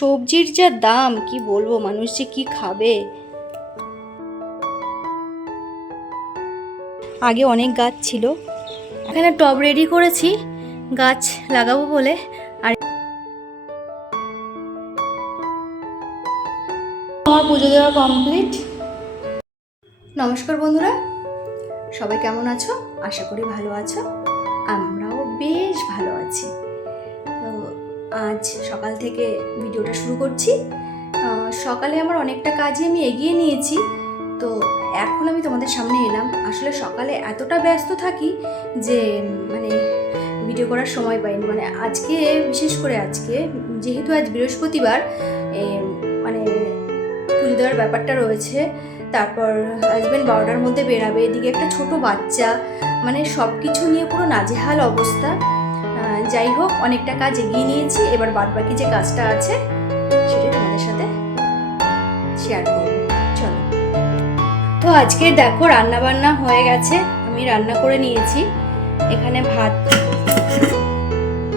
সবজির যা দাম কি বলব? মানুষ যে কি খাবে? আগে অনেক গাছ ছিল। এখানে টব রেডি করেছি। গাছ লাগাবো বলে। আর আমার পুজো দেওয়া কমপ্লিট নমস্কার বন্ধুরা। সবাই কেমন আছো? আশা করি ভালো আছো। আজ সকাল থেকে ভিডিওটা শুরু করছি। সকালে আমার অনেকটা কাজই আমি এগিয়ে নিয়েছি। তো এখন আমি তোমাদের সামনে এলাম। আসলে সকালে এতটা ব্যস্ত থাকি যে মানে ভিডিও করার সময় পাইনি। মানে আজকে, বিশেষ করে আজকে, যেহেতু আজ বৃহস্পতিবার মানে পুজো দেওয়ার ব্যাপারটা রয়েছে, তারপর হাজব্যান্ড বারোটার মধ্যে বেরাবে, এদিকে একটা ছোট বাচ্চা মানে সব কিছু নিয়ে পুরো নাজেহাল অবস্থা। যাই হোক, অনেকটা কাজ এগিয়ে নিয়েছি। এবার বাদ বাকি যে কাজটা আছে, সেটা তোমাদের সাথে শেয়ার করব। চলো। তো আজকে দেখো রান্না বান্না হয়ে গেছে। আমি রান্না করে নিয়েছি। এখানে ভাত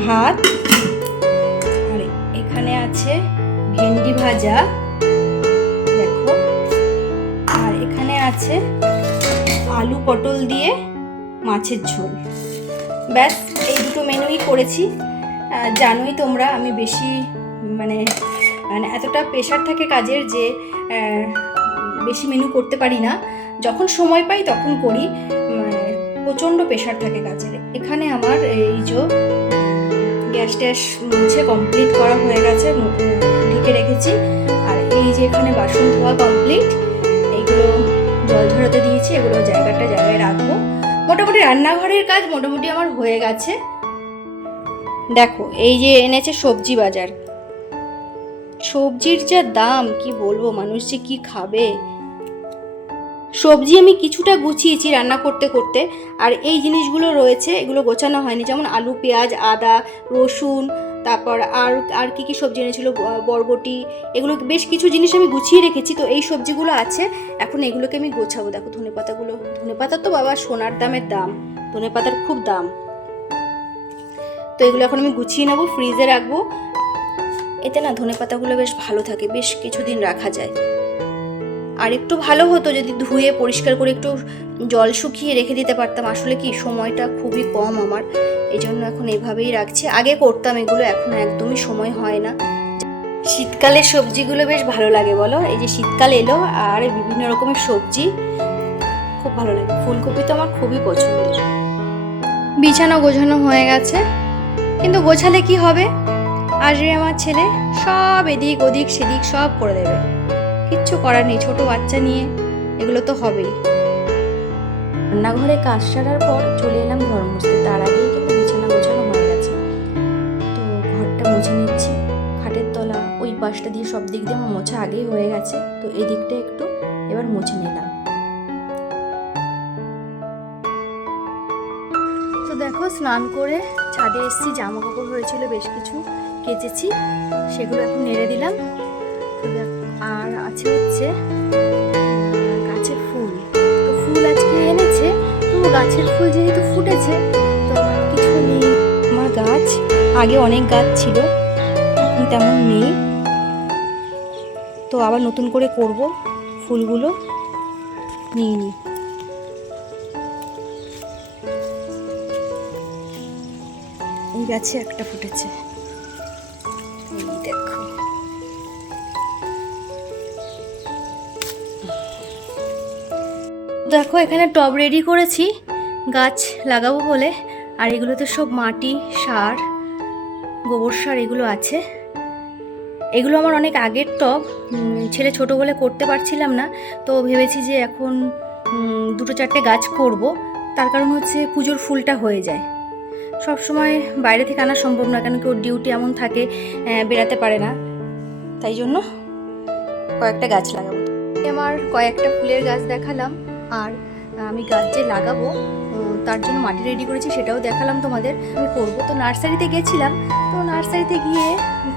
ভাত, আর এখানে আছে ভেন্ডি ভাজা, দেখো। আর এখানে আছে আলু পটল দিয়ে মাছের ঝোল। ব্যাস, এই দুটো মেনুই করেছি। জানোই তোমরা, আমি বেশি মানে মানে এতটা প্রেশার থাকে কাজের যে বেশি মেনু করতে পারি না। যখন সময় পাই তখন করি। মানে প্রচণ্ড প্রেশার থাকে কাজের। এখানে আমার এই যে গ্যাস ট্যাস মুছে কমপ্লিট করা হয়ে গেছে ঢেকে রেখেছি। আর এই যে এখানে বাসন ধোয়া কমপ্লিট এইগুলো জল ঝরাতে দিয়েছি, এগুলো জায়গাটা জায়গায় রাখব। মোটামুটি রান্নাঘরের কাজ মোটামুটি আমার হয়ে গেছে। দেখো, এই যে এনেছে সবজি বাজার। সবজির যা দাম, কি বলব, মানুষ যে কি খাবে? সবজি আমি কিছুটা গুছিয়েছি রান্না করতে করতে, আর এই জিনিসগুলো রয়েছে, এগুলো গোছানো হয়নি, যেমন আলু, পেঁয়াজ, আদা, রসুন, তারপর আর আর কি কী সবজি এনেছিল বরবটি, এগুলো বেশ কিছু জিনিস আমি গুছিয়ে রেখেছি, তো এই সবজিগুলো আছে, এখন এগুলোকে আমি গোছাবো। দেখো ধনে পাতাগুলো ধনে পাতার তো বাবা সোনার দামের দাম ধনে পাতার খুব দাম। তো এগুলো এখন আমি গুছিয়ে নেব ফ্রিজে রাখব। এতে না ধনে পাতাগুলো বেশ ভালো থাকে, বেশ কিছুদিন রাখা যায়। আর একটু ভালো হতো যদি ধুয়ে পরিষ্কার করে একটু জল শুকিয়ে রেখে দিতে পারতাম। আসলে কি, সময়টা খুবই কম আমার এই জন্য এখন এভাবেই রাখছি। আগে করতাম এগুলো, এখন একদমই সময় হয় না। শীতকালে সবজিগুলো বেশ ভালো লাগে, বলো? এই যে শীতকাল এলো, আর বিভিন্ন রকমের সবজি, খুব ভালো লাগে। ফুলকপি তো আমার খুবই পছন্দের। বিছানা গোছানো হয়ে গেছে। কিন্তু গোছালে কি হবে? আসবে আমার ছেলে সব এদিক ওদিক সেদিক সব করে দেবে। কিচ্ছু করার নেই ছোট বাচ্চা নিয়ে। এগুলো তো হবেই। রান্নাঘরে কাজ সারার পর চলে এলাম ঘর মুছতে। তার আগেই কিন্তু বিছানা গোছানো হয়ে গেছে। তো ঘরটা মুছে নিচ্ছি। খাটের তলা ওই পাশটা দিয়ে সব দিক দিয়ে আমার মোছা আগেই হয়ে গেছে। তো এই দিকটা একটু এবার মুছে নিলাম। তো দেখো স্নান করে ছাদে এসেছি জামা কাপড় হয়েছিল, বেশ কিছু কেচেছি, সেগুলো এখন নেড়ে দিলাম। আর আছে হচ্ছে গাছের ফুল। তো ফুল আজকে এনেছে, তো গাছের ফুল যেহেতু ফুটেছে, তো কিছু নেই। আমার গাছ, আগে অনেক গাছ ছিল, এখন তেমন নেই। তো আবার নতুন করে করব ফুলগুলো, নিয়ে নিই। এই গাছে একটা ফুটেছে। দেখো। দেখো, এখানে টব রেডি করেছি। গাছ লাগাবো বলে। আর এগুলোতে সব মাটি, সার, গোবর সার এগুলো আছে। এগুলো আমার অনেক আগের টব। ছেলে ছোট বলে করতে পারছিলাম না। তো ভেবেছি যে এখন দুটো চারটে গাছ করব। তার কারণ হচ্ছে পুজোর ফুলটা হয়ে যায়। সব সময় বাইরে থেকে আনা সম্ভব না, কেন কি ওর ডিউটি এমন থাকে বেরাতে পারে না। তাই জন্য কয়েকটা গাছ লাগাবো। আমার কয়েকটা ফুলের গাছ দেখালাম, আর আমি গাছ যে লাগাবো তার জন্য মাটি রেডি করেছি, সেটাও দেখালাম তোমাদের। আমি করব তো নার্সারিতে গেছিলাম, তো নার্সারিতে গিয়ে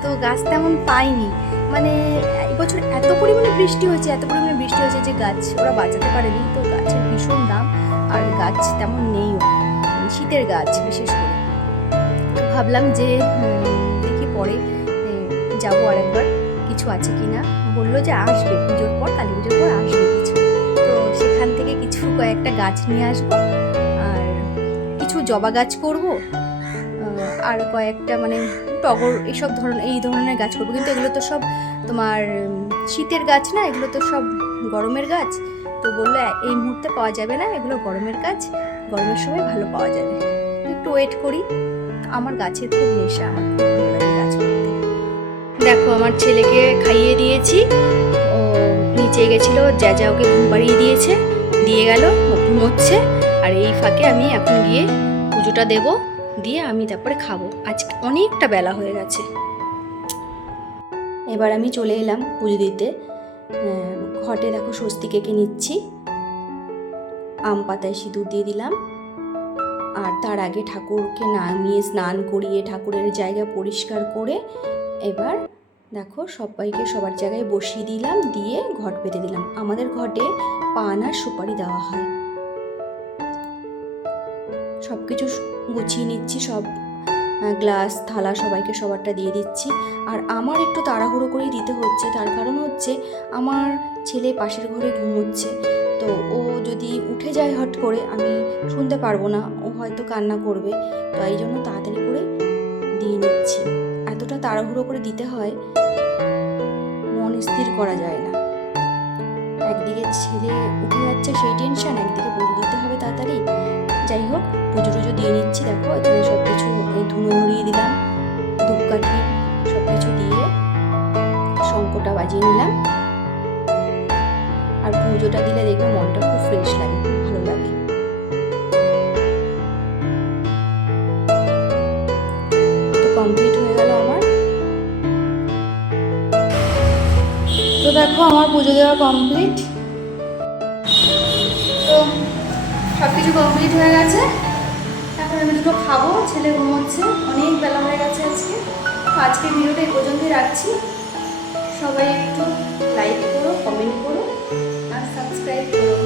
তো গাছ তেমন পাইনি। মানে এবছর এত পরিমাণে বৃষ্টি হয়েছে, এত পরিমাণে বৃষ্টি হয়েছে যে গাছ ওরা বাঁচাতে পারেনি, তো গাছের ভীষণ দাম, আর গাছ তেমন নেইও। শীতের গাছ, বিশেষ করে। তো ভাবলাম যে দেখি পরে যাব আরেকবার। কিছু আছে কি না বলল যে, আসবে পুজোর পর, কালী পুজোর পর আসবে কিছু। তো সেখান থেকে কিছু কয়েকটা গাছ নিয়ে আসব। আর কিছু জবা গাছ করব। আর কয়েকটা মানে টগর এইসব ধরনের এই ধরনের গাছ করব। কিন্তু এগুলো তো সব তোমার শীতের গাছ না? এগুলো তো সব গরমের গাছ। তো বলল এই মুহূর্তে পাওয়া যাবে না। এগুলো গরমের গাছ। গরমের সময় ভালো পাওয়া যাবে। একটু ওয়েট করি। আমার গাছের খুব নেশা, আমার খুব ভালো লাগে গাছ করতে। দেখো, আমার ছেলেকে খাইয়ে দিয়েছি। ও নিচে গেছিল যা যা ওকে ঘুম পাড়িয়ে দিয়েছে। দিয়ে গেল ঘুমোচ্ছে। আর এই ফাঁকে আমি এখন গিয়ে পুজোটা দেব, দিয়ে আমি তারপরে খাব। আজকে অনেকটা বেলা হয়ে গেছে। এবার আমি চলে এলাম পুজো দিতে। ঘটে দেখো স্বস্তি কেকে নিচ্ছি। আম পাতায় সিঁদুর দিয়ে দিলাম। আর তার আগে ঠাকুরকে নামিয়ে স্নান করিয়ে ঠাকুরের জায়গা পরিষ্কার করে এবার দেখো সবাইকে সবার জায়গায় বসিয়ে দিলাম, দিয়ে ঘট পেতে দিলাম। আমাদের ঘটে পান আর সুপারি দেওয়া হয়। সব কিছু গুছিয়ে নিচ্ছি, সব গ্লাস, থালা সবাইকে সবারটা দিয়ে দিচ্ছি। আর আমার একটু তাড়াহুড়ো করেই দিতে হচ্ছে, তার কারণ হচ্ছে আমার ছেলে পাশের ঘরে ঘুমোচ্ছে। তো ও যদি উঠে যায় হট করে, আমি শুনতে পারব না, ও হয়তো কান্না করবে। তো এই জন্য তাড়াতাড়ি করে দিয়ে নিচ্ছি। এতটা তাড়াহুড়ো করে দিতে হয়, মন স্থির করা যায় না। একদিকে ছেলে উঠে যাচ্ছে, সেই টেনশন, একদিকে পুজো দিতে হবে তাড়াতাড়ি। যাই হোক পুজো টুজো দিয়ে নিচ্ছি, দেখো, এখানে সব কিছু ধুনো ধূপকাঠি সব কিছু দিয়ে শঙ্কটা বাজিয়ে নিলাম। আর পুজোটা দিলে দেখবে মনটা খুব ফ্রেশ লাগে, ভালো লাগে। তো কমপ্লিট হয়ে গেল আমার। তো দেখো আমার পুজো দেওয়া কমপ্লিট তো সব কিছু কমপ্লিট হয়ে গেছে। এখন আমি দুটো খাব, ছেলে ঘুমোচ্ছে, অনেক বেলা হয়ে গেছে আজকে। আজকের ভিডিওটা এই পর্যন্তই রাখছি। সবাই একটু লাইক করো কমেন্ট করো আর সাবস্ক্রাইব করো।